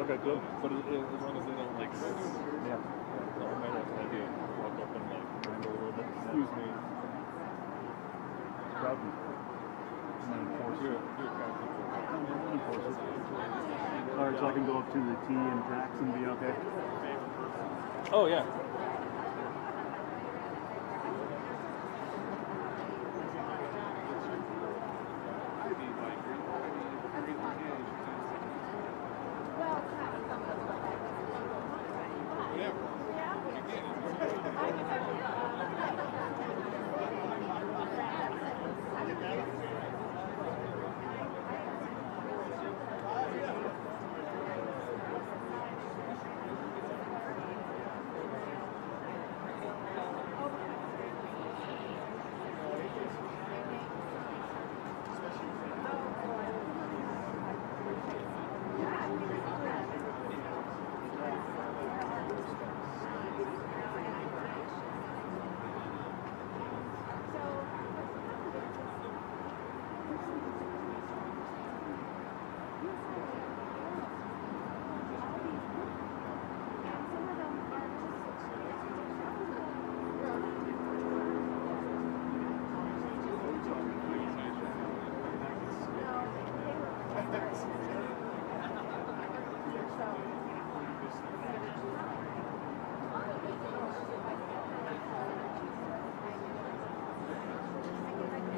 Okay, good. But as long as they don't like this. Yeah. I might have to maybe walk up and like bend a little bit. Excuse me. Crowd control. And then enforce it. Crowd control. Enforce it. All right, so I can go up to the T and tax and be okay? Oh, yeah.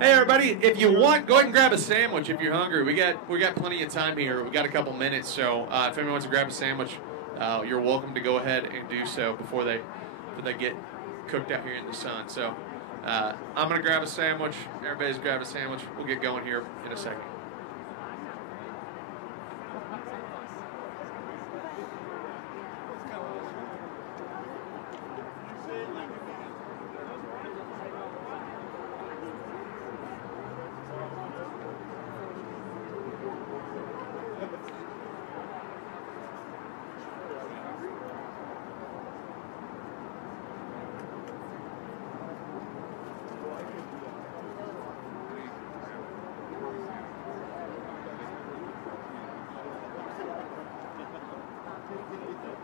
Hey everybody, if you want, go ahead and grab a sandwich if you're hungry. We got plenty of time here. We got a couple minutes, so if anyone wants to grab a sandwich, you're welcome to go ahead and do so before they get cooked out here in the sun. So I'm gonna grab a sandwich. Everybody's grab a sandwich. We'll get going here in a second.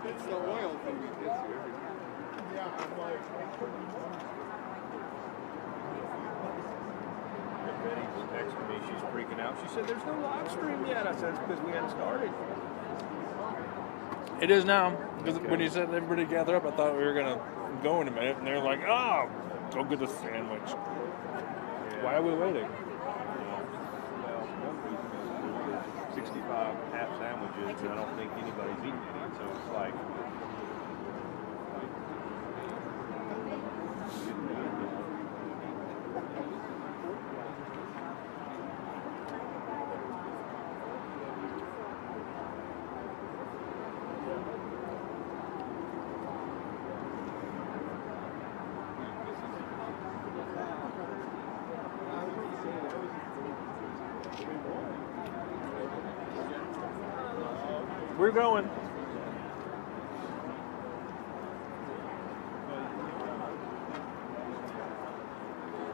It's the oil thing that gets you every time. Yeah, I'm like... Betty's texting me. She's freaking out. She said, there's no live stream yet. I said, it's because we hadn't started. It is now. Because when you said everybody gather up, I thought we were going to go in a minute. And they're like, oh, go get a sandwich. Yeah. Why are we waiting? Well, one reason is 65 half sandwiches, and I don't think anybody's eating any. So it's like... We're going.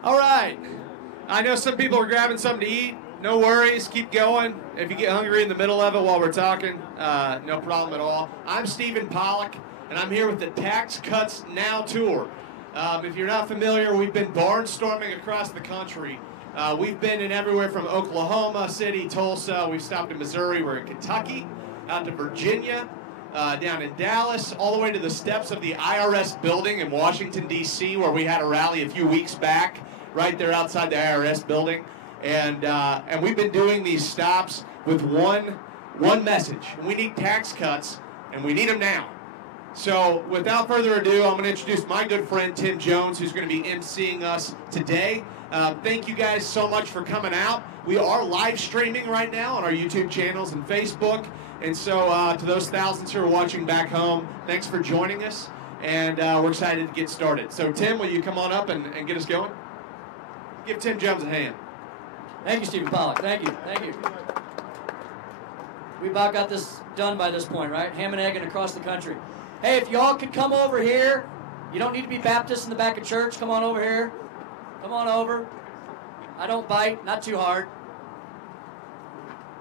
All right. I know some people are grabbing something to eat. No worries. Keep going. If you get hungry in the middle of it while we're talking, no problem at all. I'm Stephen Pollock, and I'm here with the Tax Cuts Now Tour. If you're not familiar, we've been barnstorming across the country. We've been in everywhere from Oklahoma City, Tulsa. We've stopped in Missouri. We're in Kentucky, out to Virginia, down in Dallas, all the way to the steps of the IRS building in Washington, D.C., where we had a rally a few weeks back, right there outside the IRS building. And we've been doing these stops with one message. We need tax cuts, and we need them now. So without further ado, I'm going to introduce my good friend Tim Jones, who's going to be emceeing us today. Thank you guys so much for coming out. We are live streaming right now on our YouTube channels and Facebook. And so to those thousands who are watching back home, thanks for joining us. And we're excited to get started. So Tim, will you come on up and get us going? Give Tim Jones a hand. Thank you, Stephen Pollock. Thank you. Thank you. We about got this done by this point, right? Ham and egging across the country. Hey, if y'all could come over here. You don't need to be Baptist in the back of church. Come on over here. Come on over. I don't bite, not too hard.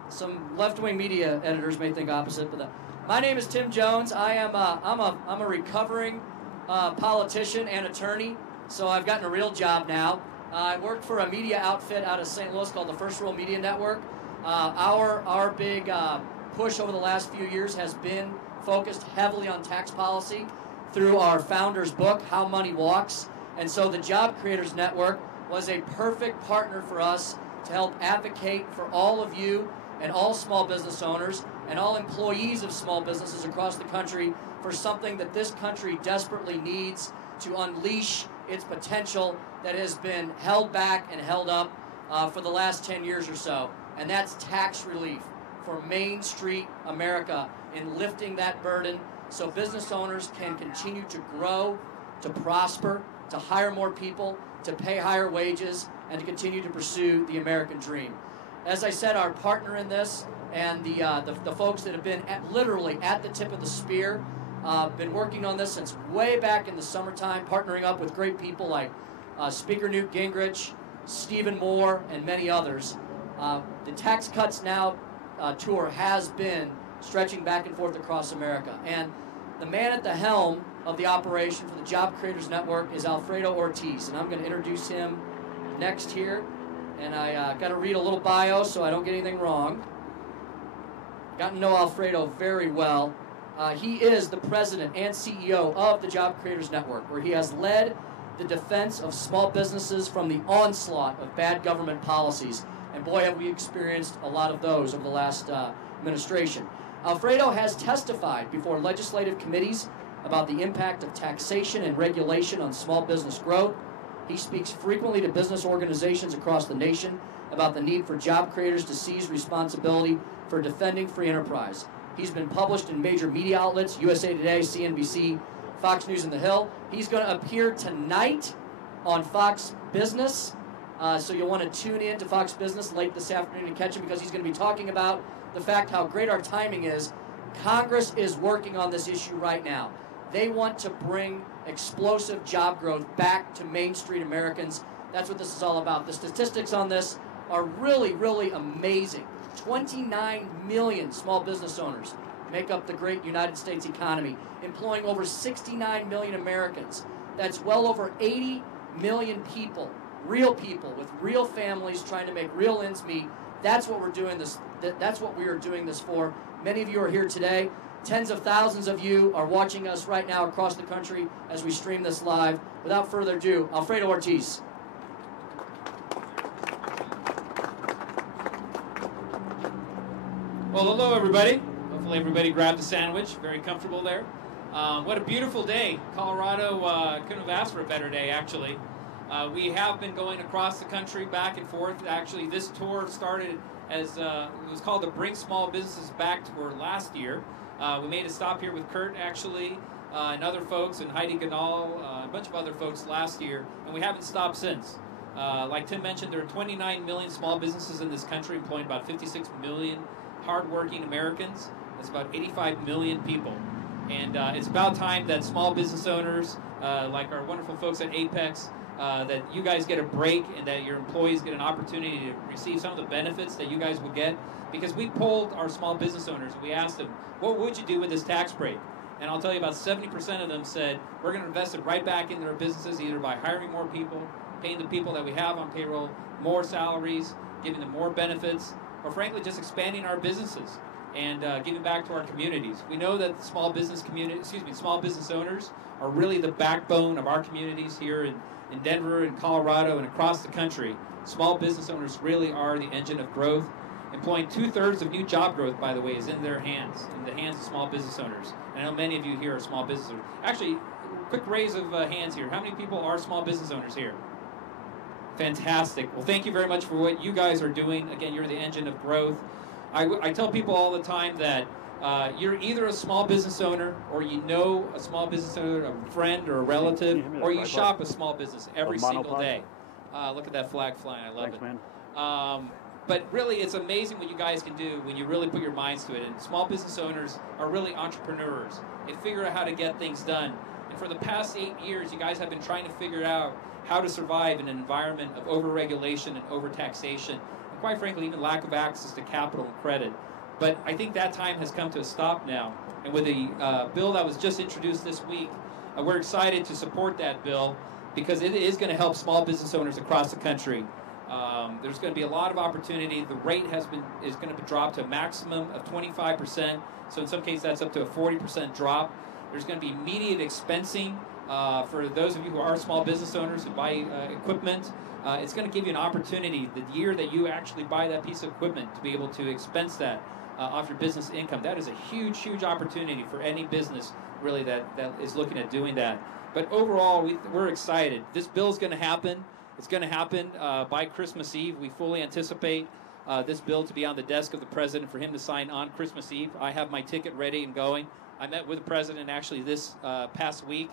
Some left-wing media editors may think opposite, but My name is Tim Jones. I'm a recovering politician and attorney, so I've gotten a real job now. I work for a media outfit out of St. Louis called the First Row Media Network. Our big push over the last few years has been focused heavily on tax policy through our founder's book, How Money Walks. And so the Job Creators Network was a perfect partner for us to help advocate for all of you and all small business owners and all employees of small businesses across the country for something that this country desperately needs to unleash its potential that has been held back and held up for the last 10 years or so. And that's tax relief for Main Street America in lifting that burden so business owners can continue to grow, to prosper, to hire more people, to pay higher wages, and to continue to pursue the American dream. As I said, our partner in this and the folks that have been literally at the tip of the spear, been working on this since way back in the summertime, partnering up with great people like Speaker Newt Gingrich, Stephen Moore, and many others. The Tax Cuts Now tour has been stretching back and forth across America. And the man at the helm of the operation for the Job Creators Network is Alfredo Ortiz. And I'm going to introduce him next here. And I got to read a little bio so I don't get anything wrong. Got to know Alfredo very well. He is the president and CEO of the Job Creators Network, where he has led the defense of small businesses from the onslaught of bad government policies. And boy, have we experienced a lot of those over the last administration. Alfredo has testified before legislative committees about the impact of taxation and regulation on small business growth. He speaks frequently to business organizations across the nation about the need for job creators to seize responsibility for defending free enterprise. He's been published in major media outlets, USA Today, CNBC, Fox News, and The Hill. He's going to appear tonight on Fox Business. So you'll want to tune in to Fox Business late this afternoon to catch him, because he's going to be talking about the fact how great our timing is. Congress is working on this issue right now. They want to bring explosive job growth back to Main Street Americans. That's what this is all about. The statistics on this are really, really amazing. 29 million small business owners make up the great United States economy, employing over 69 million Americans. That's well over 80 million people, real people with real families trying to make real ends meet. That's what we're doing this. That's what we are doing this for. Many of you are here today. Tens of thousands of you are watching us right now across the country as we stream this live. Without further ado, Alfredo Ortiz. Well, hello, everybody. Hopefully everybody grabbed a sandwich. Very comfortable there. What a beautiful day. Colorado couldn't have asked for a better day, actually. We have been going across the country, back and forth. Actually, this tour started as, it was called the Bring Small Businesses Back Tour last year. We made a stop here with Kurt, actually, and other folks, and Heidi Ganal, a bunch of other folks last year, and we haven't stopped since. Like Tim mentioned, there are 29 million small businesses in this country, employing about 56 million hardworking Americans. That's about 85 million people. And it's about time that small business owners, like our wonderful folks at Apex, that you guys get a break and that your employees get an opportunity to receive some of the benefits that you guys would get. Because we polled our small business owners and we asked them, what would you do with this tax break? And I'll tell you, about 70% of them said, we're going to invest it right back in their businesses, either by hiring more people, paying the people that we have on payroll more salaries, giving them more benefits, or frankly, just expanding our businesses and giving back to our communities. We know that small business owners are really the backbone of our communities here in Denver and Colorado and across the country. Small business owners really are the engine of growth. Employing 2/3 of new job growth, by the way, is in their hands, in the hands of small business owners. And I know many of you here are small business owners. Actually, quick raise of hands here. How many people are small business owners here? Fantastic. Well, thank you very much for what you guys are doing. Again, you're the engine of growth. I tell people all the time that you're either a small business owner, or you know a small business owner, a friend or a relative, or you shop a small business every single day. Look at that flag flying. I love it. Man. But really, it's amazing what you guys can do when you really put your minds to it. And small business owners are really entrepreneurs. They figure out how to get things done. And for the past 8 years, you guys have been trying to figure out how to survive in an environment of overregulation and overtaxation, and quite frankly, even lack of access to capital and credit. But I think that time has come to a stop now. And with the bill that was just introduced this week, we're excited to support that bill because it is going to help small business owners across the country. There's going to be a lot of opportunity. The rate is going to be dropped to a maximum of 25%. So in some cases, that's up to a 40% drop. There's going to be immediate expensing for those of you who are small business owners who buy equipment. It's going to give you an opportunity the year that you actually buy that piece of equipment to be able to expense that off your business income. That is a huge, huge opportunity for any business really that is looking at doing that. But overall, we're excited. This bill is going to happen. It's going to happen by Christmas Eve. We fully anticipate this bill to be on the desk of the president for him to sign on Christmas Eve. I have my ticket ready and going. I met with the president actually this past week,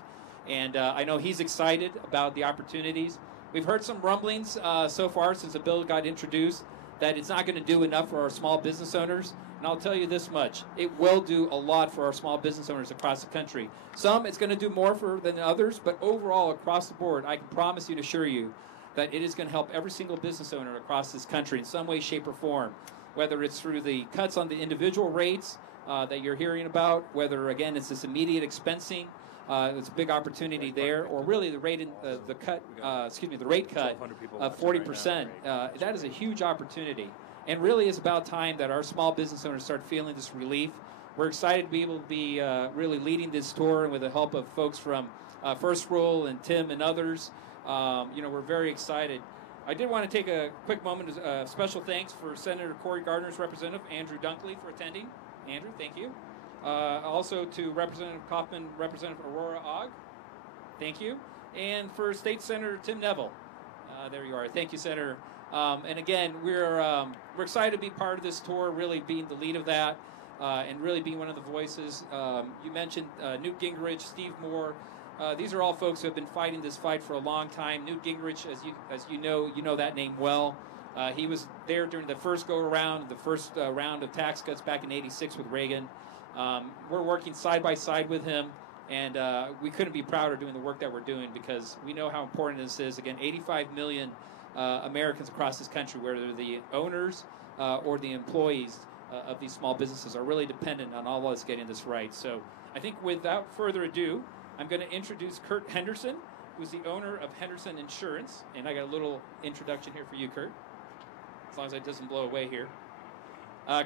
and I know he's excited about the opportunities. We've heard some rumblings so far since the bill got introduced that it's not going to do enough for our small business owners. And I'll tell you this much, it will do a lot for our small business owners across the country. Some it's going to do more than others, but overall across the board, I can promise you and assure you that it is going to help every single business owner across this country in some way, shape, or form, whether it's through the cuts on the individual rates that you're hearing about, whether, again, it's this immediate expensing, it's a big opportunity there, or really the rate the rate cut of 40%. That is a huge opportunity. And really it's about time that our small business owners start feeling this relief. We're excited to be able to be really leading this tour with the help of folks from First Rule and Tim and others. We're very excited. I did want to take a quick moment of special thanks for Senator Cory Gardner's representative, Andrew Dunkley, for attending. Andrew, thank you. Also to Representative Kaufman, Representative Aurora Ogg, thank you. And for State Senator Tim Neville. There you are. Thank you, Senator. And again, we're excited to be part of this tour, really being the lead of that, and really being one of the voices. You mentioned Newt Gingrich, Steve Moore. These are all folks who have been fighting this fight for a long time. Newt Gingrich, as you know that name well. He was there during the first go-around, the first round of tax cuts back in '86 with Reagan. We're working side by side with him, and we couldn't be prouder doing the work that we're doing because we know how important this is. Again, 85 million Americans across this country, whether the owners or the employees of these small businesses, are really dependent on all of us getting this right. So I think without further ado, I'm going to introduce Kurt Henderson, who's the owner of Henderson Insurance. And I got a little introduction here for you, Kurt, as long as it doesn't blow away here.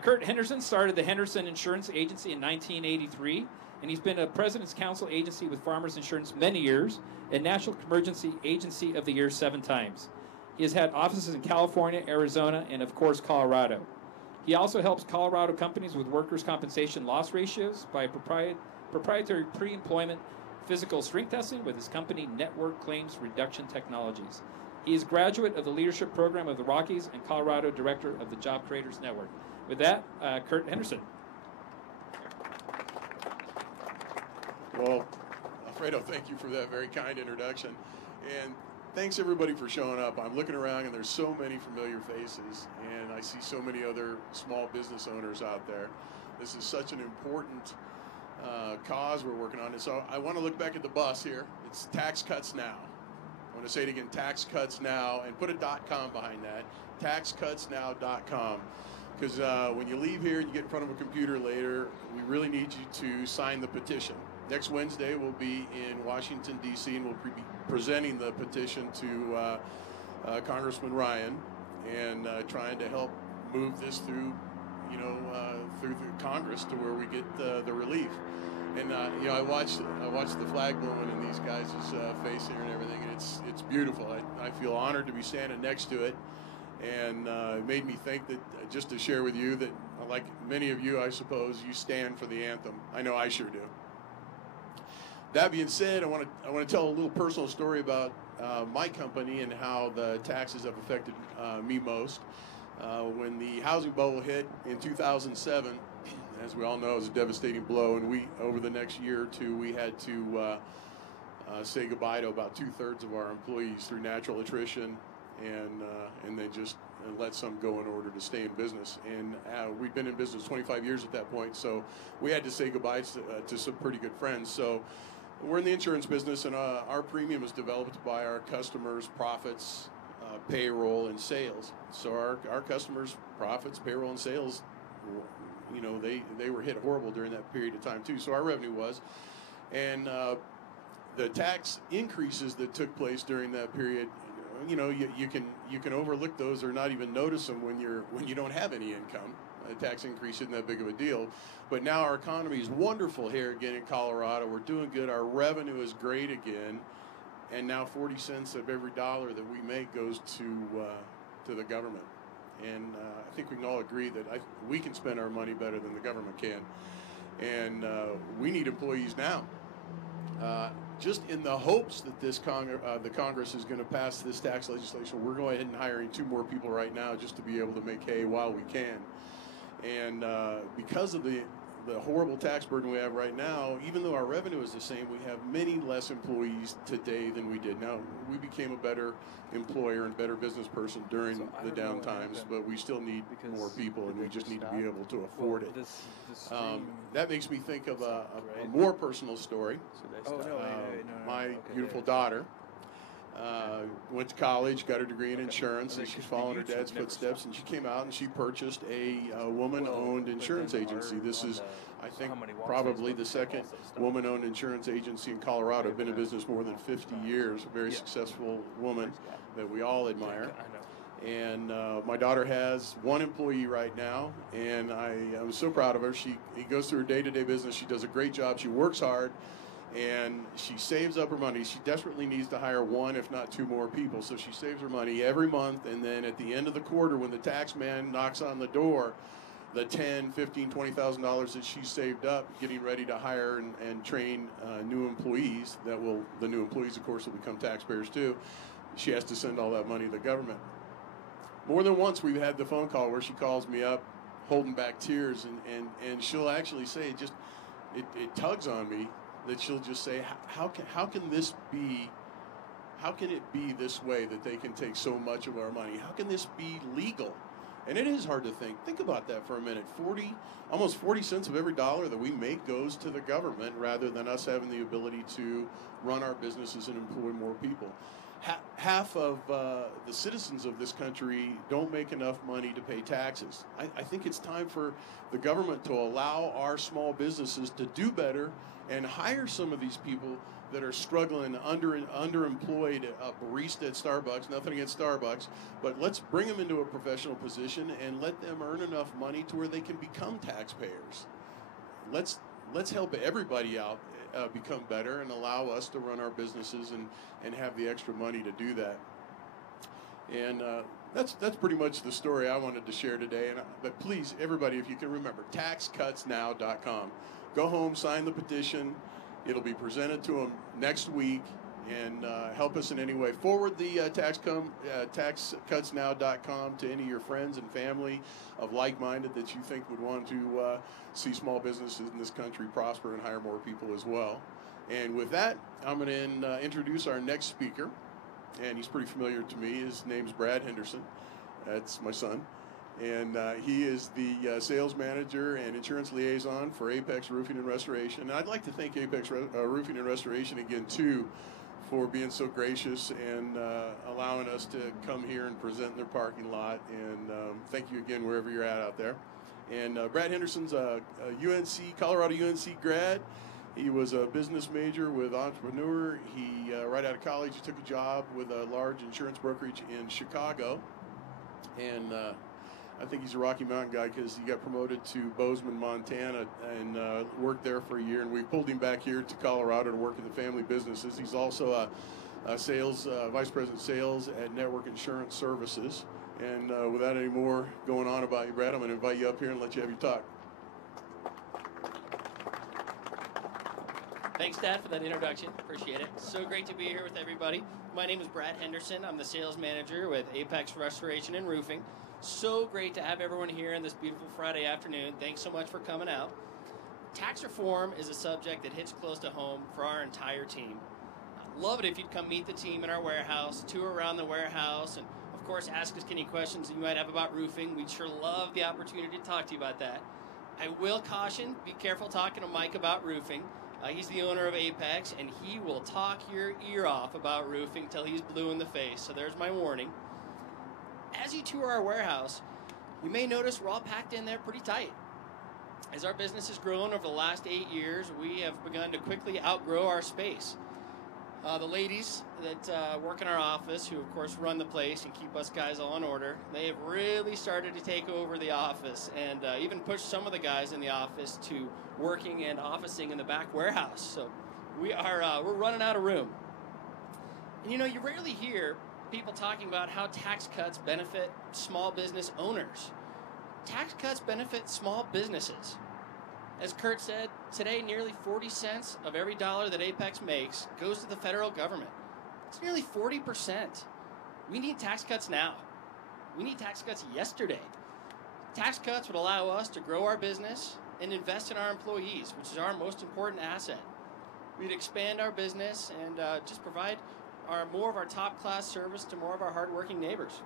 Kurt Henderson started the Henderson Insurance Agency in 1983, and he's been a President's Council agency with Farmers Insurance many years, and National Emergency Agency of the Year 7 times. He has had offices in California, Arizona, and of course, Colorado. He also helps Colorado companies with workers' compensation loss ratios by proprietary pre-employment physical strength testing with his company Network Claims Reduction Technologies. He is a graduate of the Leadership Program of the Rockies and Colorado Director of the Job Creators Network. With that, Kurt Henderson. Well, Alfredo, thank you for that very kind introduction. And thanks everybody for showing up. I'm looking around and there's so many familiar faces, and I see so many other small business owners out there. This is such an important cause we're working on. And so I want to look back at the bus here. It's Tax Cuts Now. I want to say it again, Tax Cuts Now, and put a .com behind that, taxcutsnow.com. Because when you leave here and you get in front of a computer later, we really need you to sign the petition. Next Wednesday, we'll be in Washington, D.C., and we'll be presenting the petition to Congressman Ryan and trying to help move this through, through Congress to where we get the relief. And I watched the flag blowing in these guys' face here and everything, and it's beautiful. I feel honored to be standing next to it, and it made me think that just to share with you that, like many of you, I suppose, you stand for the anthem. I know I sure do. That being said, I want to tell a little personal story about my company and how the taxes have affected me most. When the housing bubble hit in 2007, as we all know, it was a devastating blow, and over the next year or two, we had to say goodbye to about 2/3 of our employees through natural attrition, and then just let some go in order to stay in business. And we'd been in business 25 years at that point, so we had to say goodbye to some pretty good friends. So we're in the insurance business, and our premium is developed by our customers' profits, payroll, and sales. So our customers' profits, payroll, and sales, you know, they were hit horrible during that period of time too. So our revenue was, and the tax increases that took place during that period, you know, you can overlook those or not even notice them when you don't have any income. A tax increase isn't that big of a deal. But now our economy is wonderful here again in Colorado. We're doing good. Our revenue is great again. And now 40 cents of every dollar that we make goes to the government. And I think we can all agree that we can spend our money better than the government can. And we need employees now. Just in the hopes that the Congress is going to pass this tax legislation, we're going ahead and hiring 2 more people right now just to be able to make hay while we can. And because of the horrible tax burden we have right now, even though our revenue is the same, we have many less employees today than we did. Now, we became a better employer and better business person during the down times, but we still need more people, and we just need to be able to afford it. That makes me think of a more personal story. My beautiful daughter went to college, got her degree in insurance, and she's following her dad's footsteps, and she came out and she purchased a woman-owned insurance agency. This is, I think, probably the second woman-owned insurance agency in Colorado. Been in business more than 50 years, a very successful woman that we all admire. And my daughter has 1 employee right now, and I'm so proud of her. She goes through her day-to-day business. She does a great job. She works hard. And she saves up her money. She desperately needs to hire 1, if not 2 more people. So she saves her money every month, and then at the end of the quarter, when the tax man knocks on the door, the $10,000, $15,000, $20,000 that she's saved up, getting ready to hire and train new employees. The new employees, of course, will become taxpayers too. She has to send all that money to the government. More than once, we've had the phone call where she calls me up, holding back tears, and she'll actually say, it tugs on me. That she'll just say, how can it be this way that they can take so much of our money? How can this be legal? And it is hard to think. Think about that for a minute. Almost 40 cents of every dollar that we make goes to the government rather than us having the ability to run our businesses and employ more people. Half of the citizens of this country don't make enough money to pay taxes. I think it's time for the government to allow our small businesses to do better and hire some of these people that are struggling, underemployed, barista at Starbucks. Nothing against Starbucks, but let's bring them into a professional position and let them earn enough money to where they can become taxpayers. Let's help everybody out become better and allow us to run our businesses and have the extra money to do that. And that's pretty much the story I wanted to share today. But please, everybody, if you can remember, taxcutsnow.com. Go home, sign the petition. It'll be presented to them next week, and help us in any way. Forward the taxcutsnow.com to any of your friends and family of like-minded that you think would want to see small businesses in this country prosper and hire more people as well. And with that, I'm going to introduce our next speaker, and he's pretty familiar to me. His name's Brad Henderson. That's my son. And he is the sales manager and insurance liaison for Apex Roofing and Restoration. And I'd like to thank Apex Roofing and Restoration again, too, for being so gracious and allowing us to come here and present in their parking lot. And thank you again wherever you're at out there. And Brad Henderson's a Colorado UNC grad. He was a business major with entrepreneur. He, right out of college, he took a job with a large insurance brokerage in Chicago. And I think he's a Rocky Mountain guy because he got promoted to Bozeman, Montana, and worked there for a year. And we pulled him back here to Colorado to work in the family businesses. He's also a sales vice president of sales at Network Insurance Services. And without any more going on about you, Brad, I'm going to invite you up here and let you have your talk. Thanks, Dad, for that introduction. Appreciate it. So great to be here with everybody. My name is Brad Henderson. I'm the sales manager with Apex Restoration and Roofing. So great to have everyone here on this beautiful Friday afternoon. Thanks so much for coming out. Tax reform is a subject that hits close to home for our entire team. I'd love it if you'd come meet the team in our warehouse, tour around the warehouse, and of course ask us any questions that you might have about roofing. We'd sure love the opportunity to talk to you about that. I will caution, be careful talking to Mike about roofing. He's the owner of Apex, and he will talk your ear off about roofing till he's blue in the face. So there's my warning. As you tour our warehouse, you may notice we're all packed in there pretty tight. As our business has grown over the last 8 years, we have begun to quickly outgrow our space. The ladies that work in our office, who of course run the place and keep us guys all in order, they have really started to take over the office and even push some of the guys in the office to working and officing in the back warehouse. So we're running out of room. And you know, you rarely hear people talking about how tax cuts benefit small business owners. Tax cuts benefit small businesses. As Kurt said, today nearly 40 cents of every dollar that Apex makes goes to the federal government. It's nearly 40%. We need tax cuts now. We need tax cuts yesterday. Tax cuts would allow us to grow our business and invest in our employees, which is our most important asset. We'd expand our business and just provide more of our top-class service to more of our hardworking neighbors.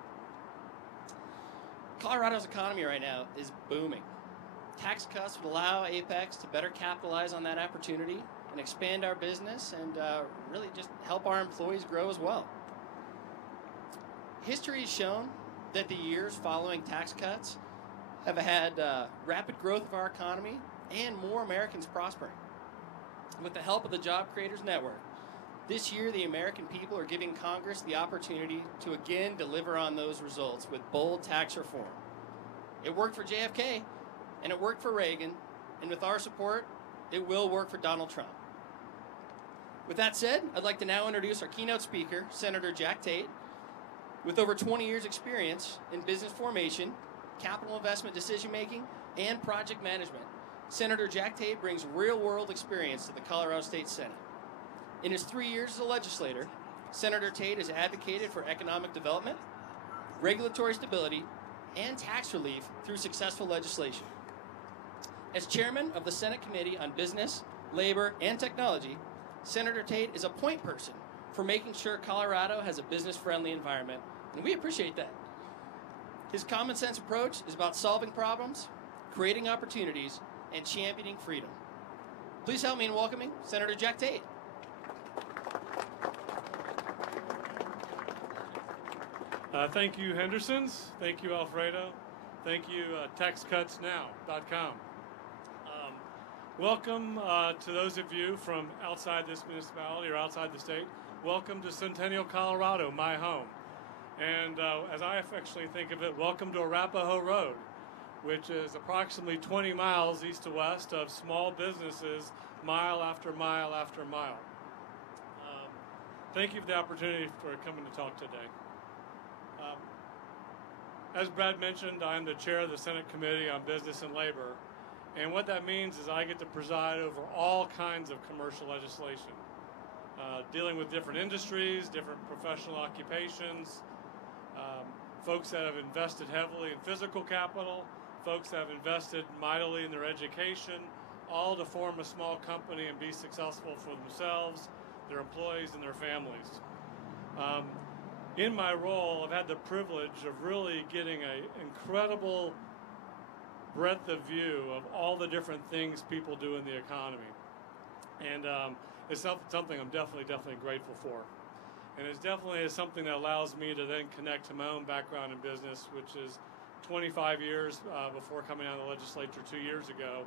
Colorado's economy right now is booming. Tax cuts would allow Apex to better capitalize on that opportunity and expand our business and really just help our employees grow as well. History has shown that the years following tax cuts have had rapid growth of our economy and more Americans prospering. With the help of the Job Creators Network, this year the American people are giving Congress the opportunity to again deliver on those results with bold tax reform. It worked for JFK, and it worked for Reagan, and with our support, it will work for Donald Trump. With that said, I'd like to now introduce our keynote speaker, Senator Jack Tate. With over 20 years' experience in business formation, capital investment decision-making, and project management, Senator Jack Tate brings real-world experience to the Colorado State Senate. In his 3 years as a legislator, Senator Tate has advocated for economic development, regulatory stability, and tax relief through successful legislation. As chairman of the Senate Committee on Business, Labor, and Technology, Senator Tate is a point person for making sure Colorado has a business-friendly environment, and we appreciate that. His common sense approach is about solving problems, creating opportunities, and championing freedom. Please help me in welcoming Senator Jack Tate. Thank you, Hendersons. Thank you, Alfredo. Thank you, taxcutsnow.com. Welcome to those of you from outside this municipality or outside the state. Welcome to Centennial, Colorado, my home. And as I affectionately think of it, welcome to Arapahoe Road, which is approximately 20 miles east to west of small businesses, mile after mile after mile. Thank you for the opportunity for coming to talk today. As Brad mentioned, I'm the chair of the Senate Committee on Business and Labor. And what that means is I get to preside over all kinds of commercial legislation, dealing with different industries, different professional occupations, folks that have invested heavily in physical capital, folks that have invested mightily in their education, all to form a small company and be successful for themselves, their employees, and their families. In my role, I've had the privilege of really getting an incredible breadth of view of all the different things people do in the economy. And it's something I'm definitely grateful for. And it's definitely something that allows me to then connect to my own background in business, which is 25 years before coming out of the legislature 2 years ago.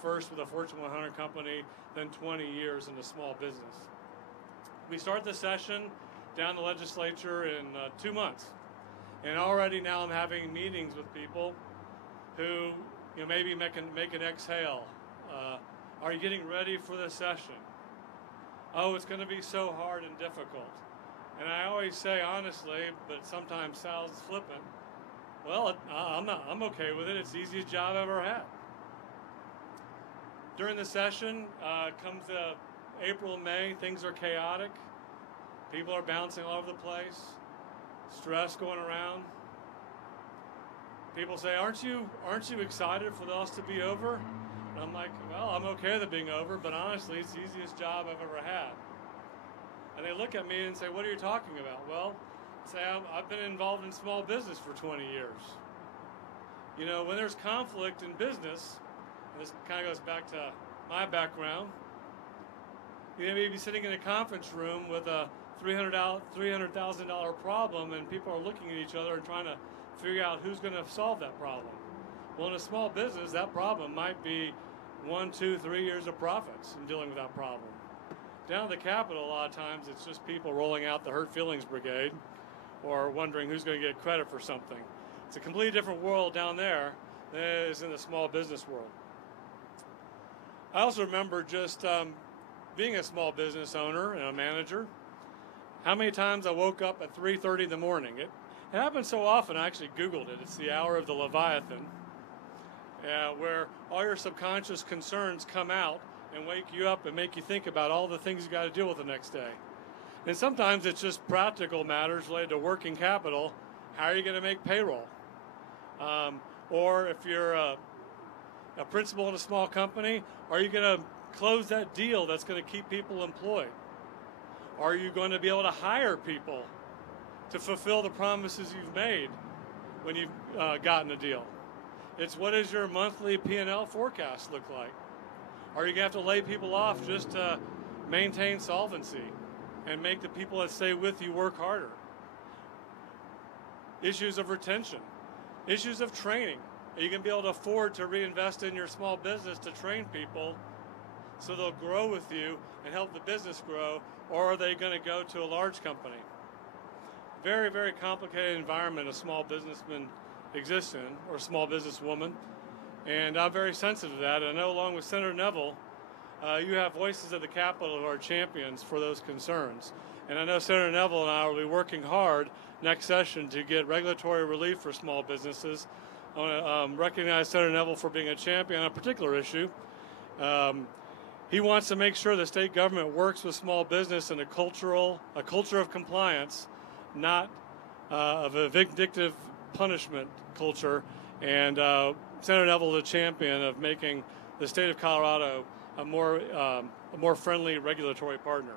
First with a Fortune 100 company, then 20 years in a small business. We start the session down the legislature in 2 months. And already now I'm having meetings with people who maybe make an exhale. Are you getting ready for the session? Oh, it's going to be so hard and difficult. And I always say honestly, but sometimes sounds flippant, well, I'm okay with it. It's the easiest job I've ever had. During the session, comes April, May, things are chaotic. People are bouncing all over the place. Stress going around. People say, aren't you excited for this to be over? And I'm like, well, I'm okay with it being over, but honestly, it's the easiest job I've ever had. And they look at me and say, what are you talking about? Well, say, I've been involved in small business for 20 years. You know, when there's conflict in business, and this kind of goes back to my background, you may be sitting in a conference room with a $300,000 problem, and people are looking at each other and trying to figure out who's going to solve that problem. Well, in a small business, that problem might be 1, 2, 3 years of profits in dealing with that problem. Down at the Capitol, a lot of times, it's just people rolling out the hurt feelings brigade or wondering who's going to get credit for something. It's a completely different world down there than it is in the small business world. I also remember just being a small business owner and a manager, how many times I woke up at 3:30 in the morning. It happens so often, I actually Googled it. It's the hour of the Leviathan, where all your subconscious concerns come out and wake you up and make you think about all the things you got to deal with the next day. And sometimes it's just practical matters related to working capital. How are you going to make payroll? Or if you're a principal in a small company, are you going to close that deal that's going to keep people employed? Are you going to be able to hire people to fulfill the promises you've made when you've gotten a deal? It's what does your monthly P&L forecast look like? Are you going to have to lay people off just to maintain solvency and make the people that stay with you work harder? Issues of retention, issues of training. Are you going to be able to afford to reinvest in your small business to train people so they'll grow with you and help the business grow, or are they going to go to a large company? Very, very complicated environment a small businessman exists in, or a small businesswoman, and I'm very sensitive to that. And I know along with Senator Neville, you have voices at the Capitol who are champions for those concerns. And I know Senator Neville and I will be working hard next session to get regulatory relief for small businesses. I want to recognize Senator Neville for being a champion on a particular issue. He wants to make sure the state government works with small business in a culture of compliance, not of a vindictive punishment culture. And Senator Neville is a champion of making the state of Colorado a more friendly regulatory partner.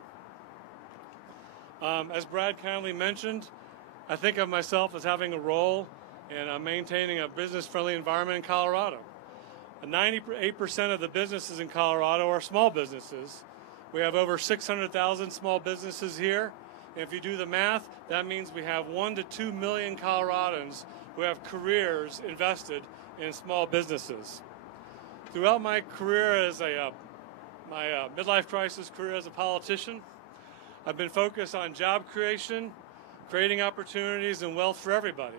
As Brad kindly mentioned, I think of myself as having a role in maintaining a business-friendly environment in Colorado. 98% of the businesses in Colorado are small businesses. We have over 600,000 small businesses here. And if you do the math, that means we have 1 to 2 million Coloradans who have careers invested in small businesses. Throughout my career as my midlife crisis career as a politician, I've been focused on job creation, creating opportunities and wealth for everybody.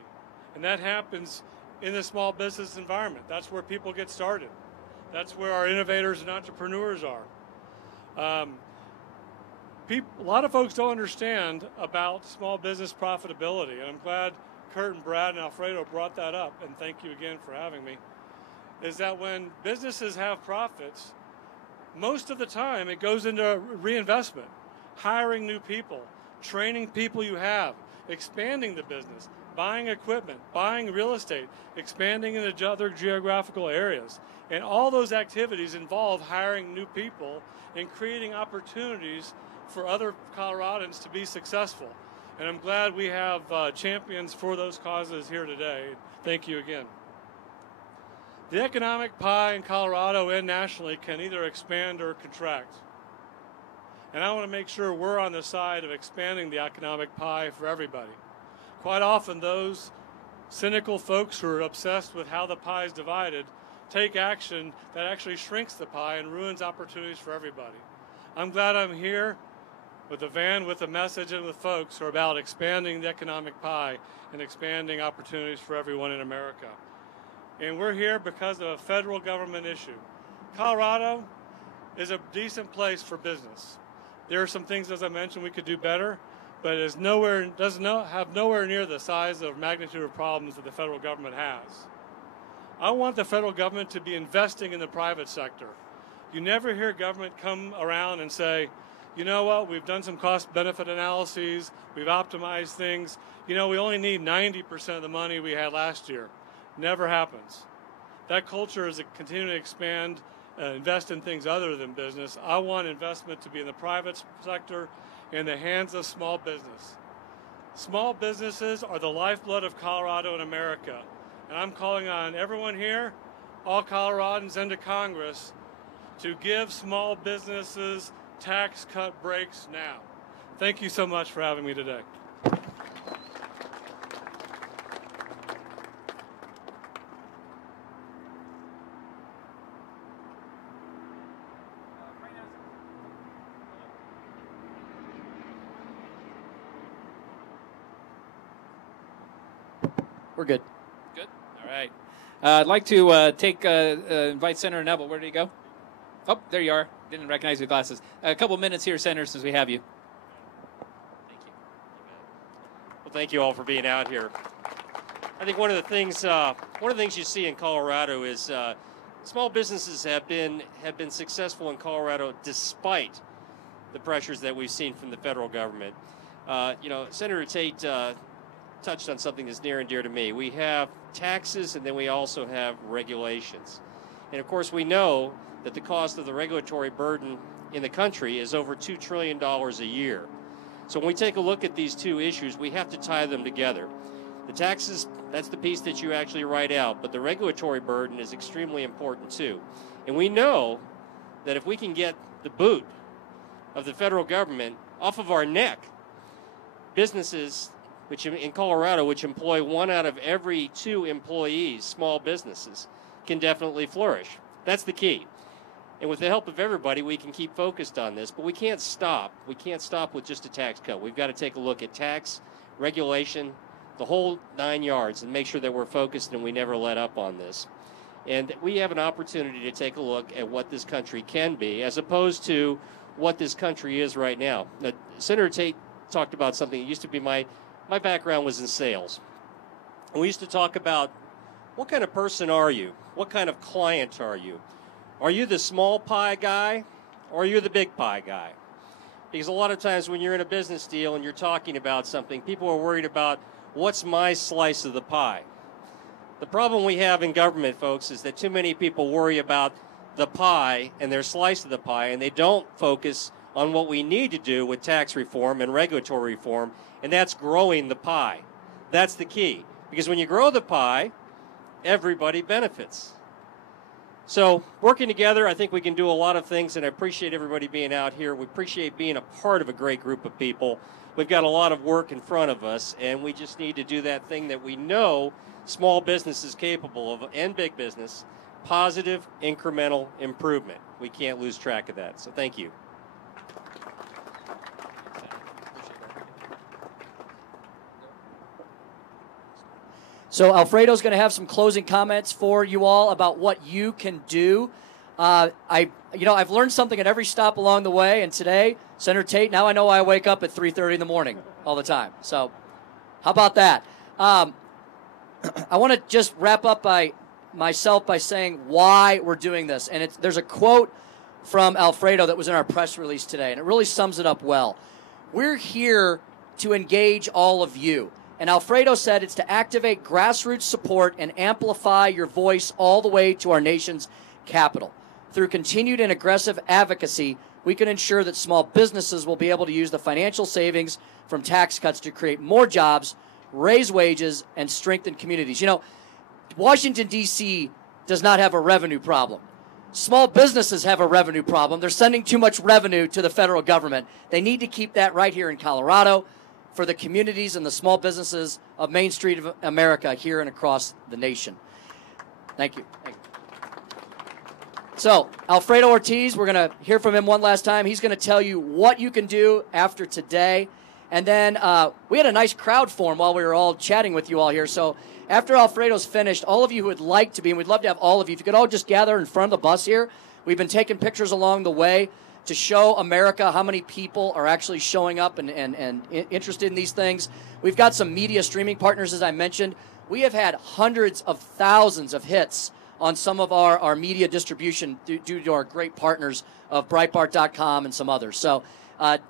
And that happens in the small business environment. That's where people get started. That's where our innovators and entrepreneurs are. A lot of folks don't understand about small business profitability, and I'm glad Kurt and Brad and Alfredo brought that up, and thank you again for having me, is that when businesses have profits, most of the time it goes into reinvestment, hiring new people, training people you have, expanding the business, buying equipment, buying real estate, expanding into other geographical areas. And all those activities involve hiring new people and creating opportunities for other Coloradans to be successful. And I'm glad we have champions for those causes here today. Thank you again. The economic pie in Colorado and nationally can either expand or contract. And I want to make sure we're on the side of expanding the economic pie for everybody. Quite often, those cynical folks who are obsessed with how the pie is divided take action that actually shrinks the pie and ruins opportunities for everybody. I'm glad I'm here with a van, with a message, and with folks who are about expanding the economic pie and expanding opportunities for everyone in America. And we're here because of a federal government issue. Colorado is a decent place for business. There are some things, as I mentioned, we could do better, but it is have nowhere near the size of magnitude of problems that the federal government has. I want the federal government to be investing in the private sector. You never hear government come around and say, you know what, we've done some cost-benefit analyses, we've optimized things. You know, we only need 90% of the money we had last year. Never happens. That culture is to continue to expand, invest in things other than business. I want investment to be in the private sector, in the hands of small business. Small businesses are the lifeblood of Colorado and America. And I'm calling on everyone here, all Coloradans and to Congress, to give small businesses tax cut breaks now. Thank you so much for having me today. we're good. Good. All right. I'd like to invite Senator Neville. Where did he go? Oh, there you are. Didn't recognize your glasses. A couple minutes here, Senator, since we have you. Thank you. Well, thank you all for being out here. I think one of the things you see in Colorado is small businesses have been successful in Colorado despite the pressures that we've seen from the federal government. Senator Tate touched on something that's near and dear to me. We have taxes, and then we also have regulations. And of course, we know that the cost of the regulatory burden in the country is over $2 trillion a year. So when we take a look at these two issues, we have to tie them together. The taxes, that's the piece that you actually write out, but the regulatory burden is extremely important too. And we know that if we can get the boot of the federal government off of our neck, businesses which in Colorado, which employ 1 out of every 2 employees, small businesses, can definitely flourish. That's the key. And with the help of everybody, we can keep focused on this, but we can't stop. We can't stop with just a tax cut. We've got to take a look at tax, regulation, the whole 9 yards, and make sure that we're focused and we never let up on this. And we have an opportunity to take a look at what this country can be as opposed to what this country is right now. Now, Senator Tate talked about something. It used to be my background was in sales. And we used to talk about what kind of person are you? What kind of client are you? Are you the small pie guy or are you the big pie guy? Because a lot of times when you're in a business deal and you're talking about something, people are worried about what's my slice of the pie. The problem we have in government, folks, is that too many people worry about the pie and their slice of the pie, and they don't focus on what we need to do with tax reform and regulatory reform, and that's growing the pie. That's the key. Because when you grow the pie, everybody benefits. So working together, I think we can do a lot of things, and I appreciate everybody being out here. We appreciate being a part of a great group of people. We've got a lot of work in front of us, and we just need to do that thing that we know small business is capable of, and big business, positive incremental improvement. We can't lose track of that. So thank you. So Alfredo's going to have some closing comments for you all about what you can do. I've learned something at every stop along the way, and today, Senator Tate, now I know I wake up at 3:30 in the morning all the time. So how about that? I want to just wrap up by saying why we're doing this. And there's a quote from Alfredo that was in our press release today, and it really sums it up well. We're here to engage all of you. And Alfredo said it's to activate grassroots support and amplify your voice all the way to our nation's capital. Through continued and aggressive advocacy, we can ensure that small businesses will be able to use the financial savings from tax cuts to create more jobs, raise wages, and strengthen communities. You know, Washington, D.C. does not have a revenue problem. Small businesses have a revenue problem. They're sending too much revenue to the federal government. They need to keep that right here in Colorado for the communities and the small businesses of Main Street of America here and across the nation. Thank you. Thank you. So, Alfredo Ortiz, we're going to hear from him one last time. He's going to tell you what you can do after today. And then we had a nice crowd form while we were all chatting with you all here. So after Alfredo's finished, all of you who would like to be, and we'd love to have all of you, if you could all just gather in front of the bus here. We've been taking pictures along the way to show America how many people are actually showing up and interested in these things. We've got some media streaming partners, as I mentioned. We have had hundreds of thousands of hits on some of our media distribution due to our great partners of Breitbart.com and some others. So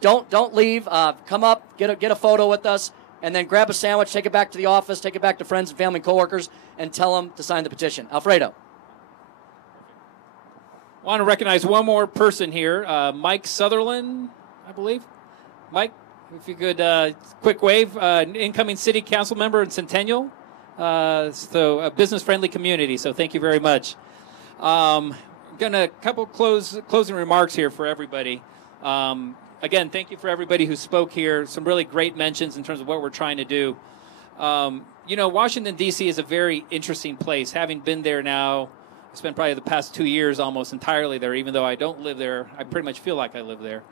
don't leave. Come up, get a photo with us, and then grab a sandwich, take it back to the office, take it back to friends and family and coworkers, and tell them to sign the petition. Alfredo. I want to recognize one more person here, Mike Sutherland, I believe. Mike, if you could, quick wave, incoming city council member in Centennial. So a business-friendly community, so thank you very much. Going to couple closing remarks here for everybody. Again, thank you for everybody who spoke here. Some really great mentions in terms of what we're trying to do. Washington, D.C. is a very interesting place. Having been there now, I spent probably the past 2 years almost entirely there, even though I don't live there. I pretty much feel like I live there.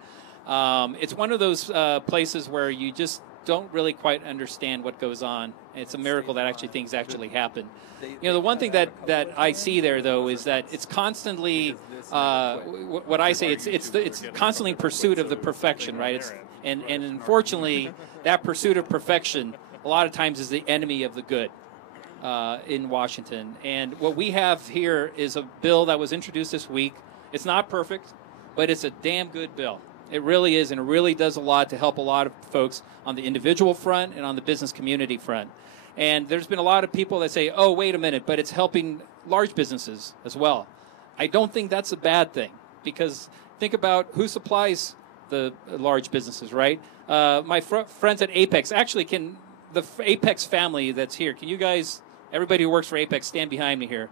It's one of those places where you just don't really quite understand what goes on. It's a miracle that actually things actually happen. The one thing that I see there, though, is that it's constantly what I say. It's constantly in pursuit of the perfection, right? And unfortunately, that pursuit of perfection a lot of times is the enemy of the good in Washington. And what we have here is a bill that was introduced this week. It's not perfect, but it's a damn good bill. It really is, and it really does a lot to help a lot of folks on the individual front and on the business community front. And there's been a lot of people that say, oh, wait a minute, but it's helping large businesses as well. I don't think that's a bad thing, because think about who supplies the large businesses, right? My friends at Apex, actually, the Apex family that's here, can you guys, everybody who works for Apex, stand behind me here?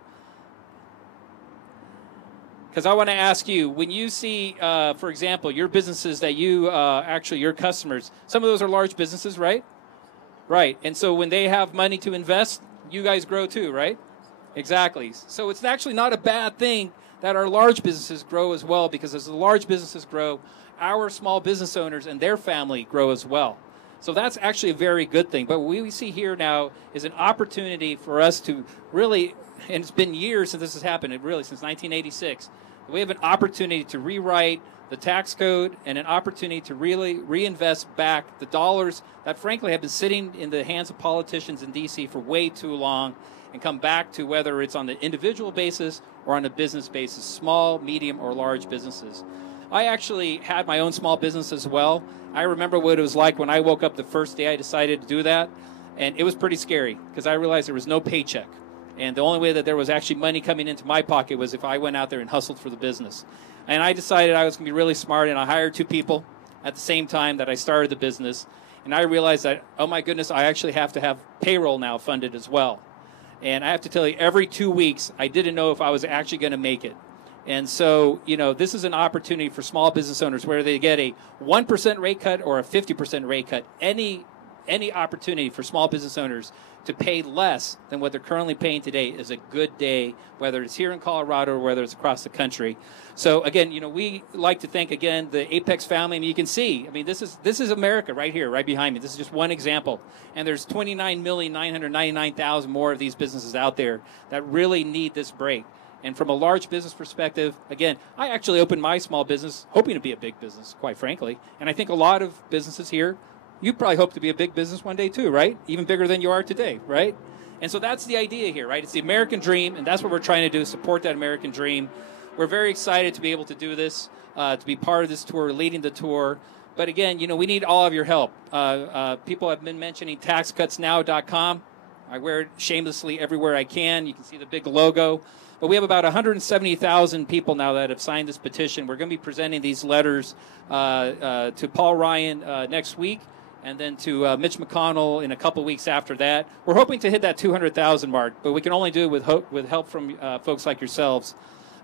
Because I want to ask you, when you see, for example, your businesses that you, actually your customers, some of those are large businesses, right? Right. And so when they have money to invest, you guys grow too, right? Exactly. So it's actually not a bad thing that our large businesses grow as well, because as the large businesses grow, our small business owners and their family grow as well. So that's actually a very good thing. But what we see here now is an opportunity for us to really, and it's been years since this has happened, really since 1986, we have an opportunity to rewrite the tax code and an opportunity to really reinvest back the dollars that frankly have been sitting in the hands of politicians in D.C. for way too long, and come back to whether it's on the individual basis or on a business basis, small, medium, or large businesses. I actually had my own small business as well. I remember what it was like when I woke up the first day I decided to do that, and it was pretty scary because I realized there was no paycheck. And the only way that there was actually money coming into my pocket was if I went out there and hustled for the business. And I decided I was going to be really smart, and I hired 2 people at the same time that I started the business. And I realized that, oh my goodness, I actually have to have payroll now funded as well. And I have to tell you, every 2 weeks, I didn't know if I was actually going to make it. And so, this is an opportunity for small business owners where they get a 1% rate cut or a 50% rate cut. Any opportunity for small business owners to pay less than what they're currently paying today is a good day, whether it's here in Colorado or whether it's across the country. So again, we like to thank again the Apex family. I mean, you can see, this is America right here, right behind me. This is just one example, and there's 29,999,000 more of these businesses out there that really need this break. And from a large business perspective, again, I actually opened my small business hoping to be a big business, quite frankly. And I think a lot of businesses here, you probably hope to be a big business one day too, right? Even bigger than you are today, right? And so that's the idea here, right? It's the American dream, and that's what we're trying to do, support that American dream. We're very excited to be able to do this, to be part of this tour, leading the tour. But again, we need all of your help. People have been mentioning taxcutsnow.com. I wear it shamelessly everywhere I can. You can see the big logo. But we have about 170,000 people now that have signed this petition. We're going to be presenting these letters to Paul Ryan next week, and then to Mitch McConnell in a couple weeks after that. We're hoping to hit that 200,000 mark, but we can only do it with help from folks like yourselves.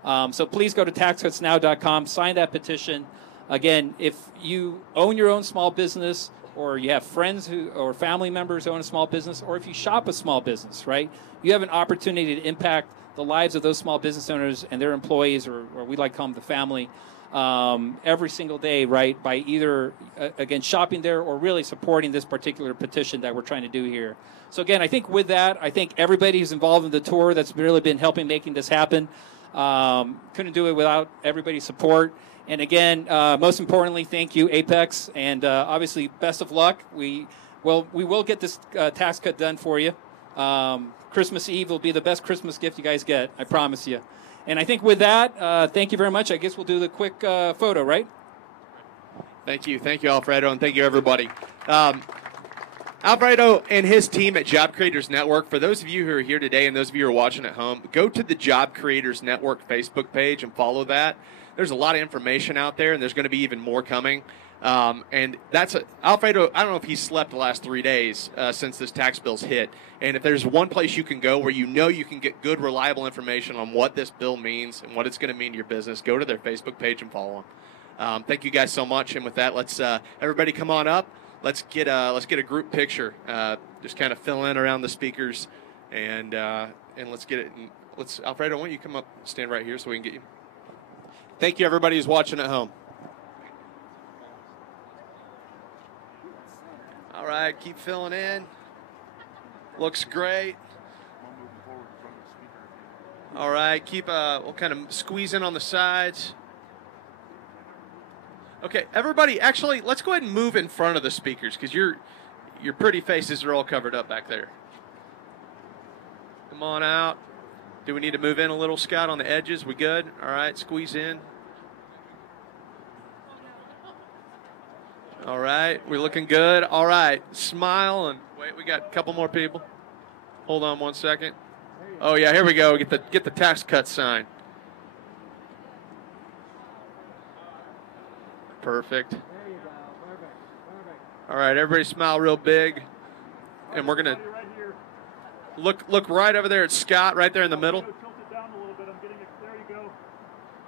So please go to taxcutsnow.com, sign that petition. Again, if you own your own small business, or you have friends or family members who own a small business, or if you shop a small business, right, you have an opportunity to impact the lives of those small business owners and their employees, or we like to call them the family, every single day, right, by either, again, shopping there or really supporting this particular petition that we're trying to do here. So, again, I think with that, I think everybody who's involved in the tour that's really been helping making this happen, couldn't do it without everybody's support. And, again, most importantly, thank you, Apex, and obviously best of luck. We will get this tax cut done for you. Christmas Eve will be the best Christmas gift you guys get, I promise you. And I think with that, thank you very much. I guess we'll do the quick photo, right? Thank you, Alfredo, and thank you, everybody. Alfredo and his team at Job Creators Network, for those of you who are here today and those of you who are watching at home, go to the Job Creators Network Facebook page and follow that. There's a lot of information out there, and there's going to be even more coming. And that's Alfredo. I don't know if he's slept the last 3 days since this tax bill's hit. And if there's one place you can go where you can get good, reliable information on what this bill means and what it's going to mean to your business, go to their Facebook page and follow them. Thank you guys so much. And with that, let's everybody come on up. Let's get a group picture. Just kind of fill in around the speakers, and let's get it. And Alfredo, why don't you come up, stand right here so we can get you. Thank you, everybody who's watching at home. All right. right, keep filling in. Looks great. All right, keep we'll kind of squeeze in on the sides. Okay, everybody, actually, let's go ahead and move in front of the speakers because your pretty faces are all covered up back there. Come on out. Do we need to move in a little, Scott, on the edges? We good? All right, squeeze in. All right, we're looking good. All right, smile and wait. We got a couple more people. Hold on one second. Oh yeah, here we go. Get the tax cut sign. Perfect. All right, everybody smile real big, and we're gonna look right over there at Scott, right there in the middle.